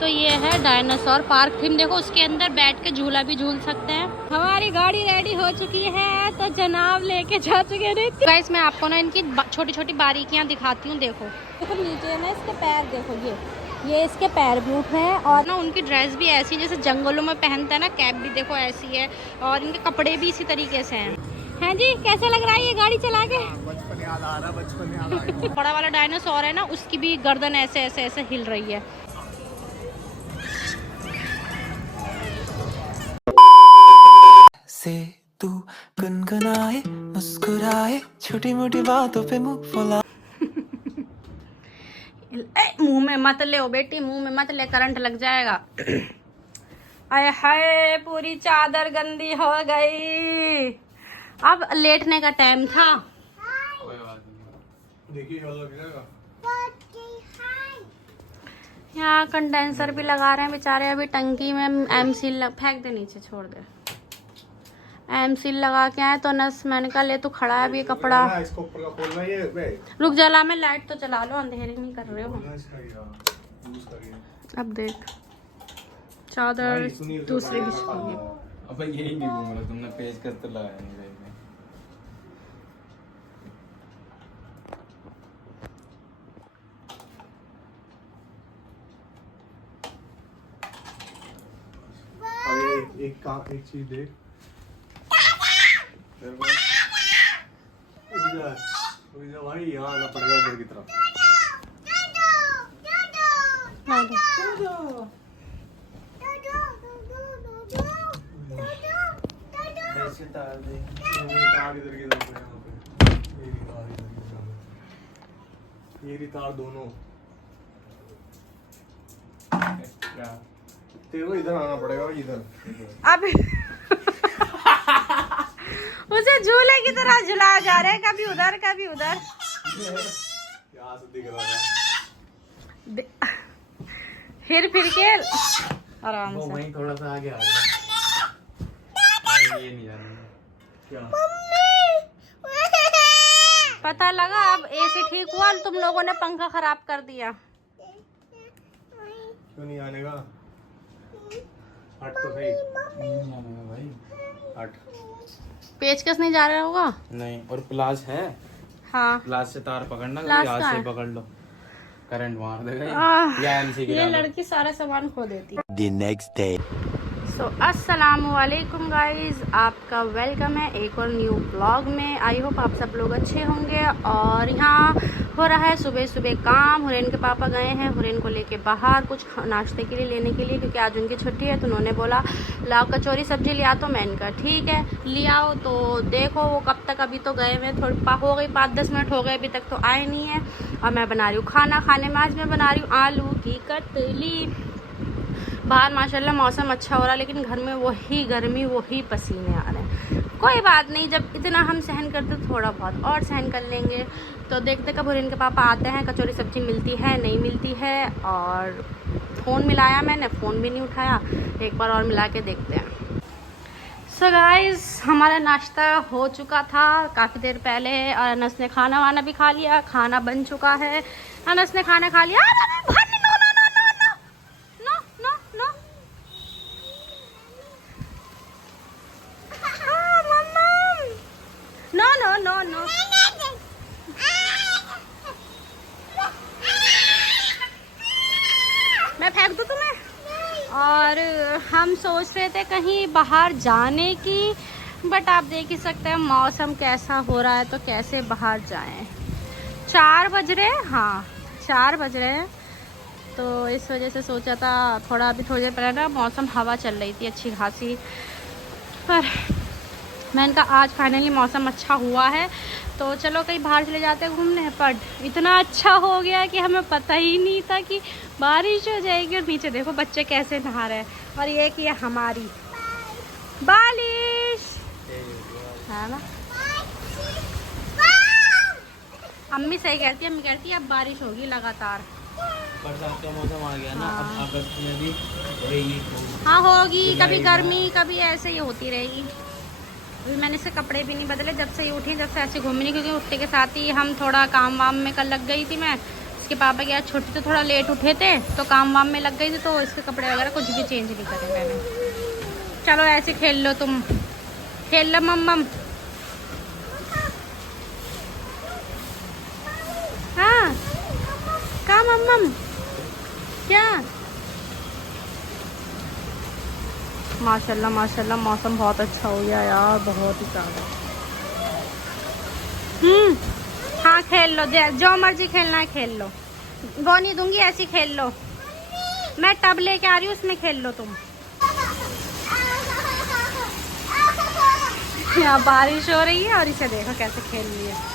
तो ये है डायनासोर पार्क थीम। देखो उसके अंदर बैठ के झूला भी झूल सकते हैं। हमारी गाड़ी रेडी हो चुकी है तो जनाब लेके जा चुके हैं। गाइस मैं आपको ना इनकी छोटी छोटी बारीकियां दिखाती हूँ। देखो देखो नीचे ना इसके पैर, देखो ये इसके पैर भी उठ रहे हैं। और ना उनकी ड्रेस भी ऐसी जैसे जंगलों में पहनते हैं ना, कैप भी देखो ऐसी है। और इनके कपड़े भी इसी तरीके से हैं जी। कैसा लग रहा है ये गाड़ी चला के? बचपन याद आ रहा, बचपन याद आ रहा। बड़ा वाला डायनासोर है ना, उसकी भी गर्दन ऐसे ऐसे ऐसे हिल रही है। से तू गुनगुनाए मुस्कुराए छोटी मोटी बातों पे मुंह फुला। मुंह में मत ले बेटी, मुंह में मत ले, करंट लग जाएगा। आय हाय पूरी चादर गंदी हो गई। अब लेटने का टाइम था। देखिए यहाँ कंडेंसर भी लगा रहे हैं बेचारे। अभी टंकी में एमसील फेंक दे नीचे, छोड़ दे। एमसील लगा के आए तो नस, मैंने कहा ले तू खड़ा है अभी कपड़ा। इसको ऊपर का खोलना ये। रुक जला में लाइट तो चला लो, अंधेरे नहीं कर रहे हो। अब देख चादर दूसरी बिछाई। अब यही नहीं घूम रहा तुमने, पेज कर तो लगाया नहीं रही। एक चीज देख, भाई यहाँ आना पड़ेगा इधर की तरफ। तार इधर की तरफ है, यहाँ पे ये तार दोनों। क्या तेरे को इधर आना पड़ेगा, इधर अब उसे झूले की तरह झुला जा रहे हैं, कभी उधर कभी उधर। यहाँ से दिख रहा है। फिर के आराम वो से। वहीं थोड़ा सा आगे आ गया। ये नहीं जाना क्या? पता लगा अब एसी ठीक हुआ, तुम लोगों ने पंखा खराब कर दिया। क्यों नहीं आने का? हट तो सही। नहीं जाना भाई, हट। पेचकस नहीं जा रहा होगा? नहीं। और प्लास है, हाँ प्लास से तार पकड़ना, प्लास हाथ कहाँ से है? पकड़ लो, करंट मार देगा आह, या एमसी ये लड़की सारा सामान खो देती। The next day. सो अस्सलामुअलैकुम गाइस, आपका वेलकम है एक और न्यू ब्लॉग में। आई होप आप सब लोग अच्छे होंगे। और यहाँ हो रहा है सुबह सुबह काम। हुरैन के पापा गए हैं हुरैन को लेके बाहर कुछ नाश्ते के लिए लेने के लिए, क्योंकि आज उनकी छुट्टी है। तो उन्होंने बोला लाओ कचौरी सब्जी ले आ, तो मैंने कहा ठीक है ले आओ। तो देखो वो कब तक, अभी तो गए हुए थोड़ी हो गई 5-10 मिनट हो गए, अभी तक तो आए नहीं है। और मैं बना रही हूँ खाना। खाने में आज मैं बना रही हूँ आलू की कतली। बाहर माशाल्लाह मौसम अच्छा हो रहा है, लेकिन घर में वही गर्मी वही पसीने आ रहे हैं। कोई बात नहीं, जब इतना हम सहन करते थोड़ा बहुत और सहन कर लेंगे। तो देखते कब हुरैन के पापा आते हैं, कचौरी सब्जी मिलती है नहीं मिलती है। और फ़ोन मिलाया मैंने, फ़ोन भी नहीं उठाया, एक बार और मिला के देखते हैं। सो गाइस हमारा नाश्ता हो चुका था काफ़ी देर पहले, और अनस ने खाना वाना भी खा लिया। खाना बन चुका है, अनस ने खाना खा लिया। नो मैं फेंक दूँ तुम्हें? और हम सोच रहे थे कहीं बाहर जाने की, बट आप देख ही सकते हैं मौसम कैसा हो रहा है, तो कैसे बाहर जाएं। 4 बज रहे हैं, हाँ 4 बज रहे हैं। तो इस वजह से सोचा था थोड़ा, अभी थोड़ी देर पहले ना मौसम हवा चल रही थी अच्छी खासी, पर मैंने कहा आज फाइनली मौसम अच्छा हुआ है तो चलो कहीं बाहर चले जाते हैं घूमने। पर इतना अच्छा हो गया कि हमें पता ही नहीं था कि बारिश हो जाएगी। और नीचे देखो बच्चे कैसे नहा रहे हैं, और ये कि हमारी बारिश है ना। अम्मी सही कहती है, अम्मी कहती है अब बारिश होगी लगातार। बरसात का मौसम आ गया ना, अब अगस्त में भी होगी। हाँ होगी, कभी गर्मी कभी ऐसे ही होती रहेगी। मैंने से कपड़े भी नहीं बदले जब से ही उठी, जब से ऐसे घूमने, क्योंकि उठने के साथ ही हम थोड़ा काम वाम में कल लग गई थी मैं। इसके पापा की आज छुट्टी, तो थोड़ा लेट उठे थे तो काम वाम में लग गई थी, तो इसके कपड़े वगैरह कुछ भी चेंज नहीं करे मैंने। चलो ऐसे खेल लो, तुम खेल लो मम्मम। हाँ क्या मम्मम, क्या? माशाल्लाह माशाल्लाह मौसम बहुत अच्छा हो गया यार, बहुत ही ज़्यादा। हाँ खेल लो, जो मर्जी खेलना है खेल लो, वो नहीं दूंगी, ऐसी खेल लो। मैं टब लेके आ रही हूँ, उसमें खेल लो तुम। यहाँ बारिश हो रही है और इसे देखो कैसे खेल रही है।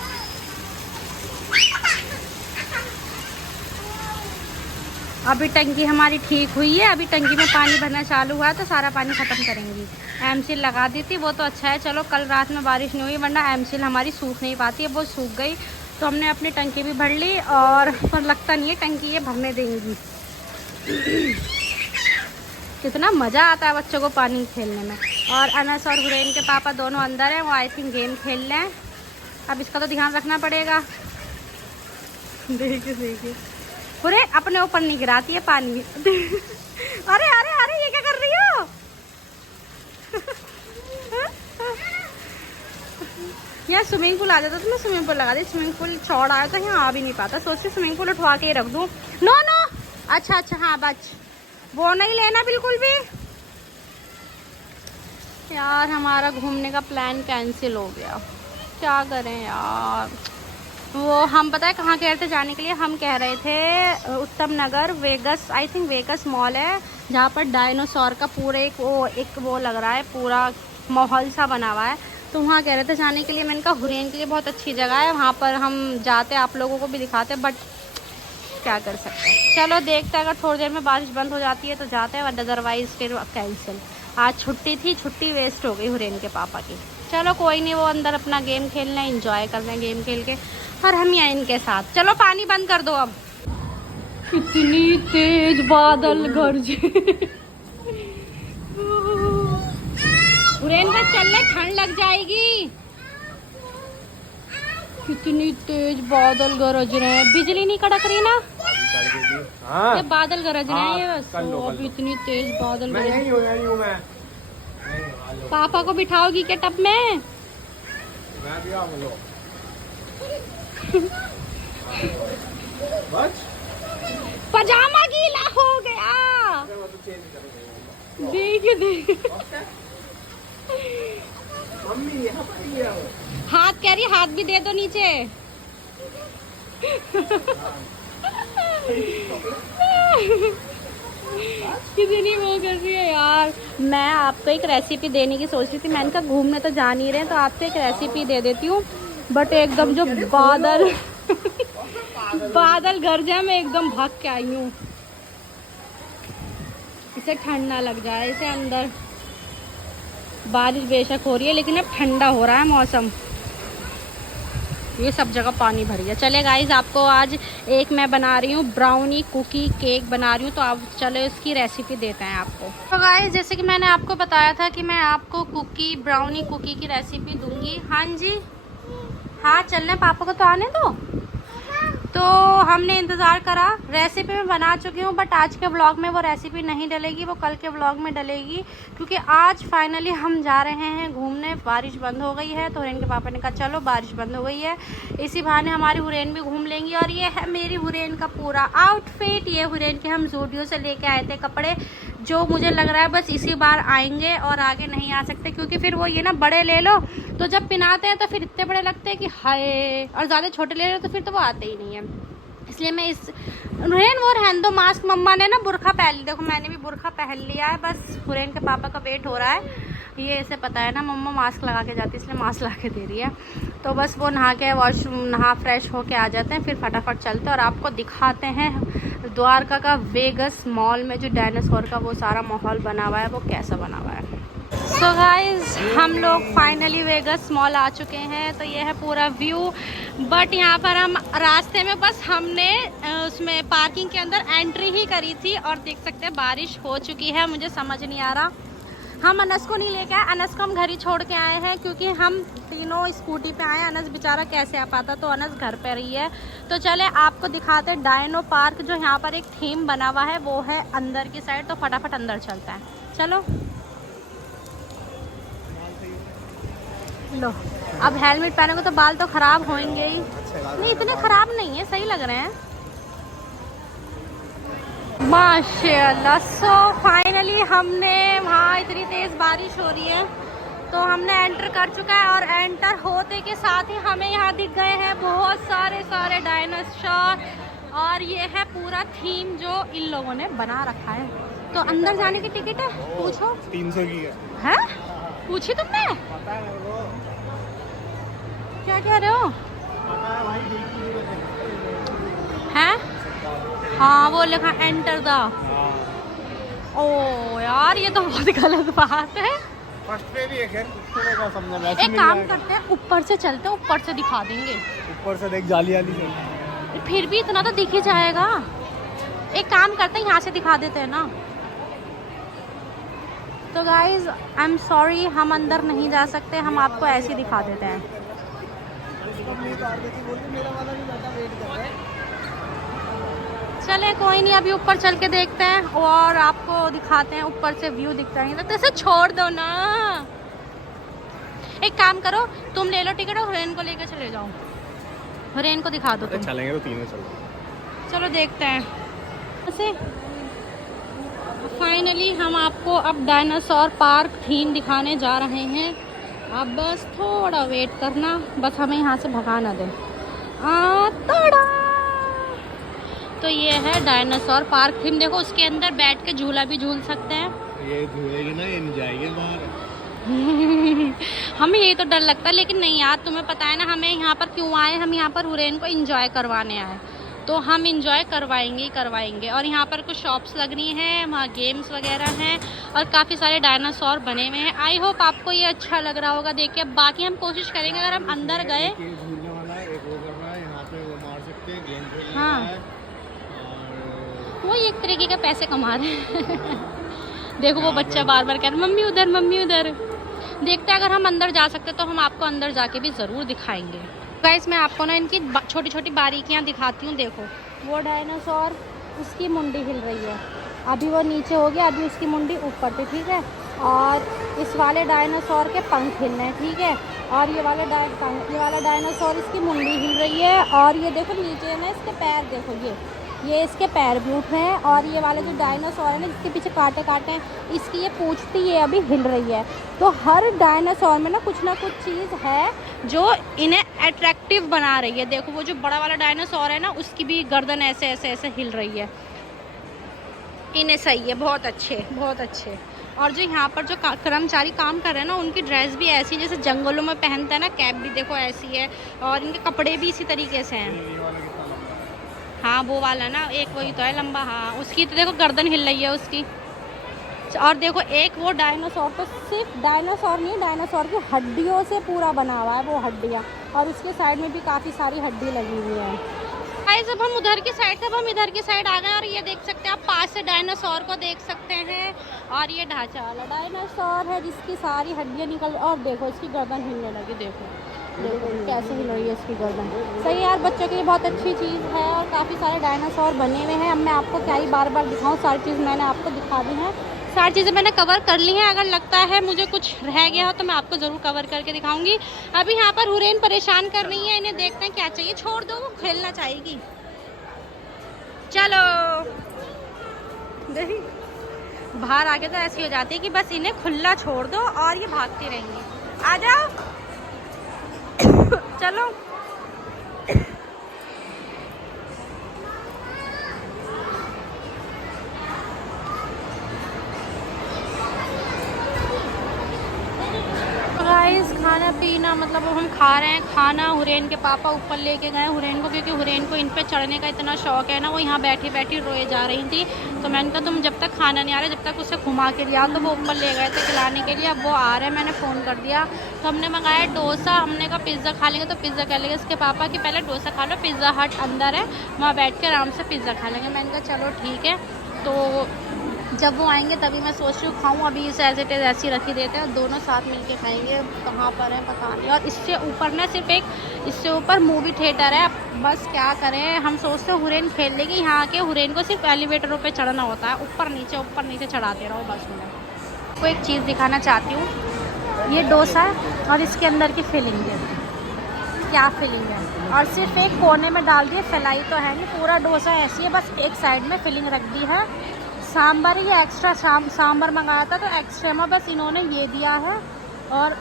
अभी टंकी हमारी ठीक हुई है, अभी टंकी में पानी भरना चालू हुआ तो सारा पानी ख़त्म करेंगी। एमसील लगा दी थी, वो तो अच्छा है, चलो कल रात में बारिश नहीं हुई, वरना एमसील हमारी सूख नहीं पाती है, वो सूख गई तो हमने अपनी टंकी भी भर ली, और पर लगता नहीं है टंकी ये भरने देंगी। कितना मज़ा आता है बच्चों को पानी खेलने में। और अनस और हुरैन के पापा दोनों अंदर हैं, वो आई थिंक गेम खेल रहे हैं। अब इसका तो ध्यान रखना पड़ेगा। देखिए देखिए, अरे अपने ऊपर नहीं गिराती है पानी। अरे अरे अरे ये क्या कर रही हो? यहाँ स्विमिंग पूल आ जाता तो मैं स्विमिंग पूल लगा दी, स्विमिंग पूल चौड़ा आया तो यहाँ आ भी नहीं पाता, सोचती स्विमिंग पूल उठवा के ही रख दूँ। नो नो, अच्छा अच्छा हाँ बच, वो नहीं लेना बिल्कुल भी। यार हमारा घूमने का प्लान कैंसिल हो गया, क्या करें यार। वो हम पता है कहाँ कह रहे थे जाने के लिए, हम कह रहे थे Uttam Nagar Vegas, I think Vegas mall है जहाँ पर डायनासोर का पूरा एक वो लग रहा है, पूरा माहौल सा बना हुआ है, तो वहाँ कह रहे थे जाने के लिए। मैंने कहा हुरैन के लिए बहुत अच्छी जगह है, वहाँ पर हम जाते, आप लोगों को भी दिखाते, बट क्या कर सकते हैं। चलो देखते हैं, अगर थोड़ी देर में बारिश बंद हो जाती है तो जाते हैं, अदरवाइज फिर कैंसिल। आज छुट्टी थी, छुट्टी वेस्ट हो गई हुरैन के पापा की। चलो कोई नहीं, वो अंदर अपना गेम खेल रहे हैं, इंजॉय कर रहे हैं गेम खेल के, और हम यहाँ इनके साथ। चलो पानी बंद कर दो अब। इतनी तेज बादल गरजे। हुरैन बस चल ले, ठंड लग जाएगी। कितनी तेज बादल गरज रहे हैं, बिजली नहीं कड़क रही ना? हाँ। ये बादल गरज रहे हैं, ये बस। कर लो, अब इतनी तेज बादल मैं गरज। यहीं हूँ मैं। पापा को बिठाओगी क्या टब में? मैं भी आऊँ बस। पजामा गीला हो गया। देखिए देखिए, मम्मी यहाँ पर ही है। हाथ कह रही, हाथ भी दे दो नीचे। कितनी वो कर रही है यार। मैं आपको एक रेसिपी देने की सोच रही थी, मैंने कहा घूमने तो जा नहीं रहे तो आपसे एक रेसिपी दे देती हूँ, बट एकदम जो बादल बादल गरजे, मैं एकदम भाग के आई हूँ। इसे ठंड ना लग जाए, इसे अंदर। बारिश बेशक हो रही है लेकिन अब ठंडा हो रहा है मौसम। ये सब जगह पानी भर गया। चले गाइस, आपको आज एक मैं बना रही हूँ ब्राउनी कुकी केक बना रही हूँ, तो आप चलो इसकी रेसिपी देते हैं आपको। तो गाइस जैसे कि मैंने आपको बताया था कि मैं आपको कुकी ब्राउनी कुकी की रेसिपी दूंगी। हाँ जी हाँ, चलने पापा को तो आने दो। तो हमने इंतज़ार करा, रेसिपी मैं बना चुकी हूँ, बट आज के व्लॉग में वो रेसिपी नहीं डलेगी, वो कल के व्लॉग में डलेगी, क्योंकि आज फाइनली हम जा रहे हैं घूमने। बारिश बंद हो गई है तो हुरैन के पापा ने कहा चलो बारिश बंद हो गई है, इसी बहाने हमारी हुरैन भी घूम लेंगी। और ये है मेरी हुरैन का पूरा आउटफिट। ये हुरैन के हम ज़ूडियो से लेके आए थे कपड़े, जो मुझे लग रहा है बस इसी बार आएंगे और आगे नहीं आ सकते, क्योंकि फिर वो ये ना बड़े ले लो तो जब पहनाते हैं तो फिर इतने बड़े लगते हैं कि हाय, और ज़्यादा छोटे ले लो तो फिर तो वो आते ही नहीं है। इसलिए मैं इस हुरैन वो रहने दो, मास्क मम्मा ने ना बुरखा पहन ली, देखो मैंने भी बुरखा पहन लिया है, बस हुरैन के पापा का वेट हो रहा है। ये इसे पता है ना मम्मा मास्क लगा के जाती है, इसलिए मास्क ला के दे रही है। तो बस वो नहा के वॉशरूम नहा फ्रेश हो के आ जाते हैं, फिर फटाफट चलते हैं और आपको दिखाते हैं द्वारका का वेगस मॉल में जो डायनासोर का वो सारा माहौल बना हुआ है, वो कैसा बना हुआ है। सो गाइज हम लोग फाइनली वेगस मॉल आ चुके हैं। तो ये है पूरा व्यू, बट यहाँ पर हम रास्ते में बस हमने उसमें पार्किंग के अंदर एंट्री ही करी थी, और देख सकते हैं बारिश हो चुकी है। मुझे समझ नहीं आ रहा हम अनस को नहीं लेके आए, अनस को हम घर ही छोड़ के आए हैं क्योंकि हम तीनों स्कूटी पे आए। अनस बेचारा कैसे आ पाता, तो अनस घर पे रही है। तो चले आपको दिखाते हैं डायनो पार्क, जो यहाँ पर एक थीम बना हुआ है, वो है अंदर की साइड। तो फटाफट अंदर चलता है, चलो। लो, अब हेलमेट पहनोगे तो बाल तो खराब होंगे ही। नहीं, इतने खराब नहीं है, सही लग रहे हैं माशाल्लाह। सो फाइनली हमने वहाँ, इतनी तेज़ बारिश हो रही है तो हमने एंटर कर चुका है, और एंटर होते के साथ ही हमें यहाँ दिख गए हैं बहुत सारे डायनासोर। और ये है पूरा थीम जो इन लोगों ने बना रखा है। तो अंदर जाने की टिकट है, पूछो। 300 की है? पूछी तुमने? क्या कह रहे हो? हैं? हाँ, वो लिखा एंटर द। ओ यार, ये तो बहुत गलत बात है। फर्स्ट पे भी है, एक काम करते हैं, ऊपर से चलते हैं, ऊपर से दिखा देंगे। ऊपर से देख, जाली वाली से। फिर भी इतना तो दिख ही जाएगा। एक काम करते हैं, यहाँ से दिखा देते हैं ना। तो गाइज आई एम सॉरी, हम अंदर नहीं जा सकते, हम आपको ऐसे ही दिखा देते हैं। चले कोई नहीं, अभी ऊपर चल के देखते हैं और आपको दिखाते हैं। ऊपर से व्यू दिखता है तो इसे छोड़ दो ना। एक काम करो, तुम ले लो टिकट और हुरैन को लेकर चले जाओ। हुरैन को दिखा दो तुम। चलेंगे तो तीनों चलो। चलो देखते हैं। ऐसे फाइनली हम आपको अब डायनासोर पार्क थीम दिखाने जा रहे हैं। अब बस थोड़ा वेट करना, बस हमें यहाँ से भगा ना दे। तड़ा! तो ये है डायनासोर पार्क थीम। देखो, उसके अंदर बैठ के झूला भी झूल सकते हैं। ये झूलेगी ना, ये नहीं जाएगी बाहर। हमें यही तो डर लगता है, लेकिन नहीं यार, तुम्हें पता है ना हुरैन यहाँ पर क्यों आए। हम यहाँ पर हुरैन को एंजॉय करवाने आए, तो हम इंजॉय करवाएंगे ही करवाएंगे। और यहाँ पर कुछ शॉप्स लग रही हैं, वहाँ गेम्स वगैरह हैं और काफ़ी सारे डायनासोर बने हुए हैं। आई होप आपको ये अच्छा लग रहा होगा देख के। अब बाकी हम कोशिश करेंगे, अगर हम अंदर गए। झूलने वाला है, एक वो कर रहा है, यहाँ पे वो मार सकते हैं, गेम खेल रहा हाँ, है। वो एक तरीके के पैसे कमा रहे हैं। देखो वो बच्चा बार बार कह रहा है मम्मी उधर, मम्मी उधर। देखते हैं, अगर हम अंदर जा सकते तो हम आपको अंदर जाके भी ज़रूर दिखाएंगे। गाइस, मैं आपको ना इनकी छोटी छोटी बारीकियाँ दिखाती हूँ। देखो, वो डायनासोर, उसकी मुंडी हिल रही है, अभी वो नीचे हो गया, अभी उसकी मुंडी ऊपर थी, ठीक है। और इस वाले डायनासोर के पंख हिल रहे हैं, ठीक है। और ये वाला डायनासोर, इसकी मुंडी हिल रही है। और ये देखो नीचे ना इसके पैर, देखो ये इसके पैर भी उठ रहे हैं। और ये वाला जो डायनासोर है ना, जिसके पीछे कांटे हैं, इसकी ये पूंछ थी, ये अभी हिल रही है। तो हर डायनासोर में ना कुछ चीज़ है जो इन्हें अट्रैक्टिव बना रही है। देखो, वो जो बड़ा वाला डायनासोर है ना, उसकी भी गर्दन ऐसे ऐसे ऐसे हिल रही है। इन्हें सही है, बहुत अच्छे। और जो यहाँ पर जो कर्मचारी काम कर रहे हैं ना, उनकी ड्रेस भी ऐसी जैसे जंगलों में पहनते हैं ना, कैप भी देखो ऐसी है। और इनके कपड़े भी इसी तरीके से हैं। हाँ, वो वाला ना, एक वही तो है लंबा। हाँ, उसकी तो देखो गर्दन हिल रही है उसकी। और देखो, एक वो डायनासोर तो सिर्फ डायनासोर नहीं, डायनासोर की हड्डियों से पूरा बना हुआ है, वो हड्डियाँ। और उसके साइड में भी काफ़ी सारी हड्डी लगी हुई है। गाइस, अब हम उधर की साइड थे, अब हम इधर की साइड आ गए। और ये देख सकते हैं आप, पास से डायनासोर को देख सकते हैं। और ये ढांचा वाला डायनासोर है जिसकी सारी हड्डियाँ निकल। और देखो, इसकी गर्दन हिलने लगी। देखो कैसे हिल रही है इसकी गर्दन। सही यार, बच्चों के लिए बहुत अच्छी चीज़ है। और काफ़ी सारे डायनासोर बने हुए हैं। अब मैं आपको क्या ही बार बार दिखाऊँ, सारी चीज़ मैंने आपको दिखा दी है। सारी चीज़ें मैंने कवर कर ली हैं। अगर लगता है मुझे कुछ रह गया हो तो मैं आपको ज़रूर कवर करके दिखाऊंगी। अभी यहाँ पर हुरैन परेशान कर रही है, इन्हें देखते हैं क्या चाहिए। छोड़ दो, वो खेलना चाहेगी। चलो, देखिए बाहर आके तो ऐसी हो जाती है कि बस इन्हें खुला छोड़ दो और ये भागती रहेंगी। आ जाओ, चलो। गाइस, खाना पीना मतलब हम खा रहे हैं खाना। हुरैन के पापा ऊपर लेके गए हुरैन को, क्योंकि हुरैन को इन पे चढ़ने का इतना शौक है ना। वो यहाँ बैठी बैठी रोए जा रही थी। तो मैंने कहा तुम जब तक खाना नहीं आ रहा, जब तक उसे घुमा के लिया। तो वो ऊपर ले गए थे खिलाने के लिए। अब वो आ रहे हैं, मैंने फ़ोन कर दिया। तो हमने मंगाया डोसा। हमने कहा पिज़्ज़ा खा लेंगे, तो पिज़्ज़ा कर लेंगे। इसके पापा कि पहले डोसा खा लो, पिज़्ज़ा हट अंदर है, वहाँ बैठ के आराम से पिज़्ज़ा खा लेंगे। मैंने कहा चलो ठीक है। तो जब वो आएंगे तभी मैं सोच रही हूँ खाऊँ। अभी इसे एज इट इज़ ऐसी रखी देते हैं, दोनों साथ मिलके खाएंगे। कहाँ पर है पता नहीं। और इससे ऊपर ना सिर्फ एक इससे ऊपर मूवी थिएटर है। बस क्या करें, हम सोचते हैं हुरैन खेल लेंगे। यहाँ के हुरैन को सिर्फ एलिवेटरों पे चढ़ना होता है, ऊपर नीचे चढ़ाते रहो बस। मैं आपको एक चीज़ दिखाना चाहती हूँ। ये डोसा है और इसके अंदर की फिलिंग है, क्या फिलिंग है। और सिर्फ एक कोने में डाल दी है, फैलाई तो है नहीं। पूरा डोसा ऐसी है, बस एक साइड में फिलिंग रख दी है। सांभर ही एक्स्ट्रा सांभर मंगाया था तो एक्स्ट्रा में बस इन्होंने ये दिया है। और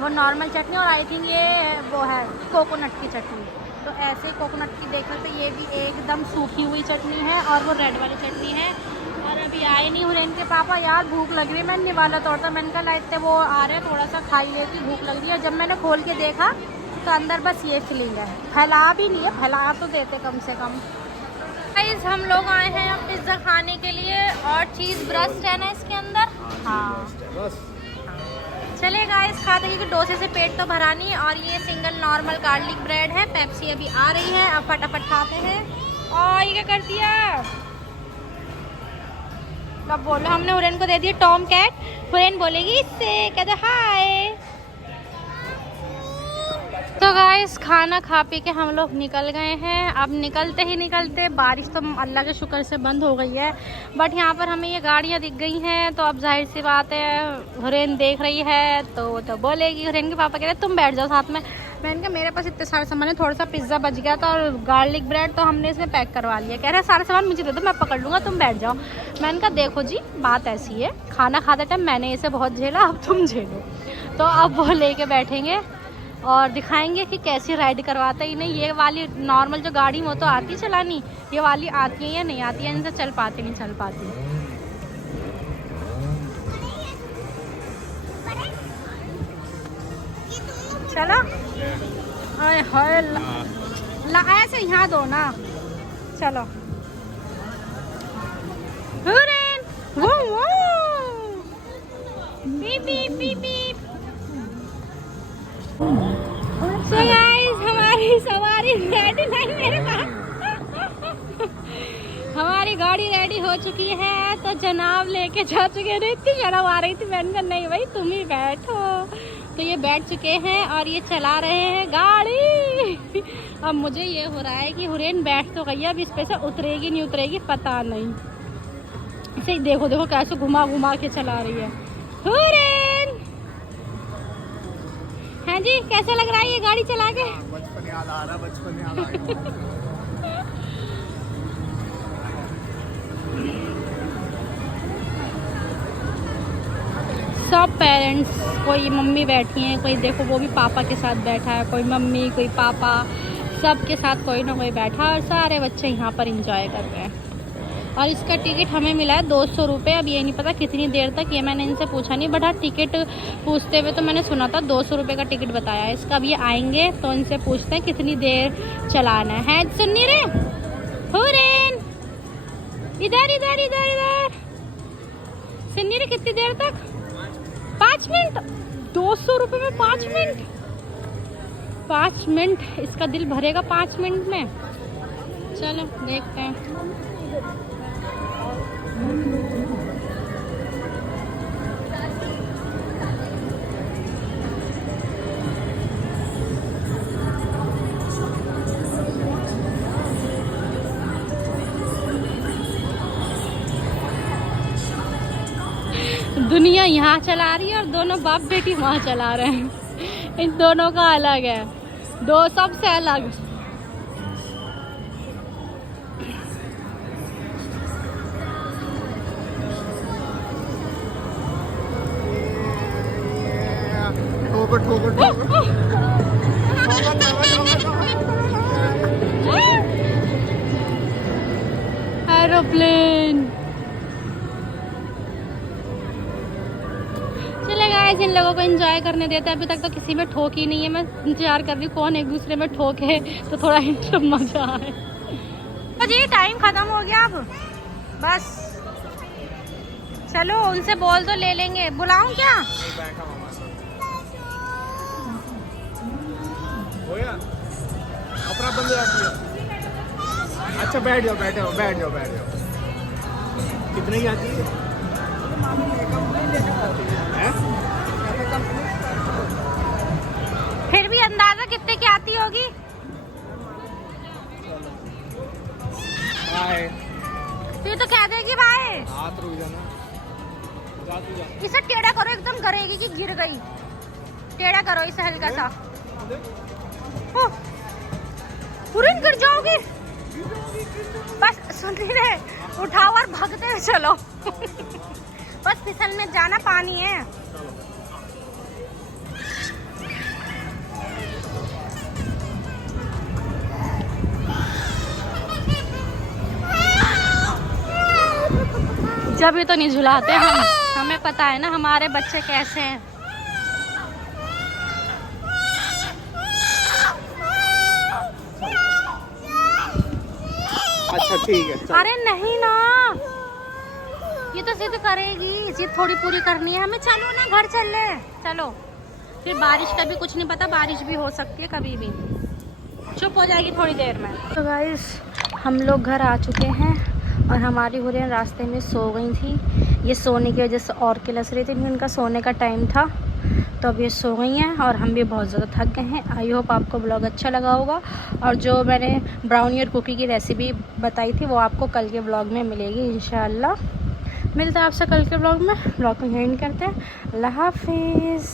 वो नॉर्मल चटनी, और आई थिंक ये वो है कोकोनट की चटनी। तो ऐसे कोकोनट की देखा तो ये भी एकदम सूखी हुई चटनी है और वो रेड वाली चटनी है। और अभी आए नहीं हुरैन के पापा। यार भूख लग रही है, मैंने निवाला तोड़ता। मैंने कहा लाइट वो आ रहे हैं, थोड़ा सा खा ही लेती, भूख लग रही है। जब मैंने खोल के देखा तो अंदर बस ये फिलिंग है, फैला भी नहीं है। फैला तो देते कम से कम। गाइस हम लोग आए हैं अब पिज़्ज़ा खाने के लिए, और चीज़ ब्रस्ट है ना इसके अंदर। हाँ चले गाइस खाते, क्योंकि डोसे से पेट तो भरा नहीं। और ये सिंगल नॉर्मल गार्लिक ब्रेड है। पेप्सी अभी आ रही है, अब फटाफट खाते हैं। और ये क्या कर दिया, कब बोलो, हमने हुरैन को दे दिया टॉम कैट। हुरैन बोलेगी इससे, कहते हाय। तो गाइस खाना खा पी के हम लोग निकल गए हैं। अब निकलते बारिश तो अल्लाह के शुक्र से बंद हो गई है, बट यहाँ पर हमें ये गाड़ियाँ दिख गई हैं। तो अब जाहिर सी बात है हुरैन देख रही है तो बोलेगी। हुरैन के पापा कह रहे तुम बैठ जाओ साथ में। मैंने कहा मेरे पास इतने सारे सामान है, थोड़ा सा पिज़्ज़ा बच गया था और गार्लिक ब्रेड तो हमने इसमें पैक करवा लिया। कह रहे सारा सामान मुझे दे दो, मैं पकड़ लूँगा, तुम बैठ जाओ। मैंने कहा देखो जी बात ऐसी है, खाना खाते टाइम मैंने इसे बहुत झेला, अब तुम झेलो। तो अब वो लेके बैठेंगे और दिखाएंगे कि कैसी राइड करवाता ही नहीं। ये वाली नॉर्मल जो गाड़ी वो तो आती चलानी, ये वाली आती है या नहीं आती है, इनसे चल पाती। चलो हाय ऐसे यहाँ दो ना, चलो हुरैन वो beep beep beep beep. So guys, हमारी सवारी रेडी नहीं मेरे पास। हमारी गाड़ी रेडी हो चुकी है, तो जनाब लेके जा चुके हैं। इतनी शर्म आ रही थी, मैंने कहा नहीं भाई तुम ही बैठो। तो ये बैठ चुके हैं और ये चला रहे हैं गाड़ी। अब मुझे ये हो रहा है कि हुरैन बैठ तो गई है, अब इस पे से उतरेगी नहीं उतरेगी पता नहीं। इसे देखो कैसे घुमा के चला रही है हुरैन। हाँ जी कैसा लग रहा है ये गाड़ी चला के? बचपन याद आ रहा, बचपन याद आ रहा। सब पेरेंट्स, कोई मम्मी बैठी हैं, कोई देखो वो भी पापा के साथ बैठा है, कोई मम्मी कोई पापा, सब के साथ कोई ना कोई बैठा है और सारे बच्चे यहाँ पर एंजॉय कर रहे हैं। और इसका टिकट हमें मिला है 200 रुपये। अब ये नहीं पता कितनी देर तक, ये मैंने इनसे पूछा नहीं, बट हाँ टिकट पूछते हुए तो मैंने सुना था 200 रुपये का टिकट बताया है इसका। अब ये आएंगे तो इनसे पूछते हैं कितनी देर चलाना है। सुन नहीं रहे हुरैन, इधर सुन नहीं रहे कितनी देर तक? 5 मिनट। 200 रुपये में 5 मिनट, 5 मिनट इसका दिल भरेगा 5 मिनट में। चलो देखते हैं। दुनिया यहाँ चला रही है और दोनों बाप बेटी वहाँ चला रहे हैं। इन दोनों का अलग है, दो सबसे अलग। एरोप्लेन। चले गाइस इन लोगों को एंजॉय करने देते हैं। अभी तक तो किसी में ठोक ही नहीं है। मैं इंतजार कर रही हूँ कौन एक दूसरे में ठोके तो थोड़ा मजा आए। तो जी टाइम खत्म हो गया, अब बस चलो उनसे बोल दो ले लेंगे। बुलाऊं क्या? अपना बंद। अच्छा बैठ जाओ। कितने की आती है? फिर भी अंदाजा कितने की आती होगी? बाय। तू तो कह देगी भाई। हाथ रुक जाना। जा तू जा। इसे टेढ़ा करो, एकदम करेगी कि गिर गई। टेढ़ा करो इसे हल्का सा। पूरी गिर जाओगी। बस सुन रहे, उठाओ और भागते हुए चलो। बस फिसल में जाना, पानी है। जब ये तो नहीं झुलाते हम, हमें पता है ना हमारे बच्चे कैसे हैं। अच्छा ठीक है। चल। अरे नहीं ना, ये तो जिद करेगी, जिद थोड़ी पूरी करनी है हमें। चलो ना घर चल ले, चलो। फिर बारिश का भी कुछ नहीं पता, बारिश भी हो सकती है कभी भी। चुप हो जाएगी थोड़ी देर में। तो गाइस हम लोग घर आ चुके हैं और हमारी हुरैन रास्ते में सो गई थी। ये सोने की वजह से और किलस रही थी, उनका सोने का टाइम था, तो अब ये सो गई हैं और हम भी बहुत ज़्यादा थक गए हैं। आई होप आपको ब्लॉग अच्छा लगा होगा, और जो मैंने ब्राउनी और कुकी की रेसिपी बताई थी वो आपको कल के ब्लॉग में मिलेगी इंशाल्लाह। मिलता है आपसे कल के ब्लॉग में। ब्लॉग को एंड करते हैं। अल्लाह हाफिज़।